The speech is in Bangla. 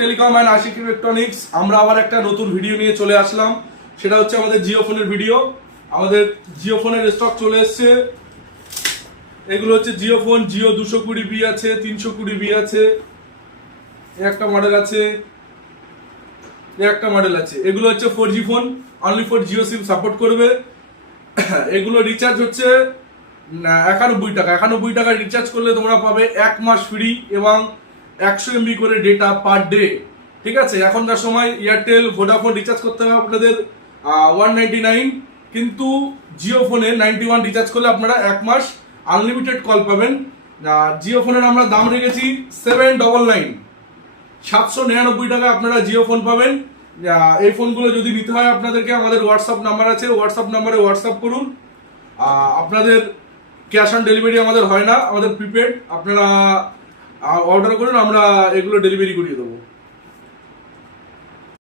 টেলিকম অ্যান্ড আশিক ইলেকট্রনিক্স, আমরা আবার একটা নতুন ভিডিও নিয়ে চলে আসলাম। সেটা হচ্ছে আমাদের জিও ফোনের ভিডিও। আমাদের জিও ফোনের স্টক চলে এসছে। এগুলো হচ্ছে জিও ফোন, জিও 220B আছে, 320B আছে, একটা মডেল আছে, একটা মডেল আছে। এগুলো হচ্ছে 4G phone, only for Jio SIM support করবে। এগুলো রিচার্জ হচ্ছে 91 টাকা। 91 টাকা রিচার্জ করলে তোমরা পাবে 1 মাস ফ্রি এবং 100 MB করে ডেটা পার ডে। ঠিক আছে, এখনকার সময় এয়ারটেল, ভোডাফোন রিচার্জ করতে হবে আপনাদের 199, কিন্তু জিও ফোনে 91 রিচার্জ করলে আপনারা 1 মাস আনলিমিটেড কল পাবেন। জিও ফোনের আমরা দাম রেখেছি 799, 799 টাকা আপনারা জিও ফোন পাবেন। এই ফোনগুলো যদি নিতে হয় আপনাদেরকে, আমাদের হোয়াটসঅ্যাপ নাম্বার আছে, হোয়াটসঅ্যাপ নাম্বারে হোয়াটসঅ্যাপ করুন। আপনাদের ক্যাশ অন ডেলিভারি আমাদের হয় না, আমাদের প্রিপেড। আপনারা অর্ডার করুন, আমরা এগুলো ডেলিভারি করিয়ে দেবো।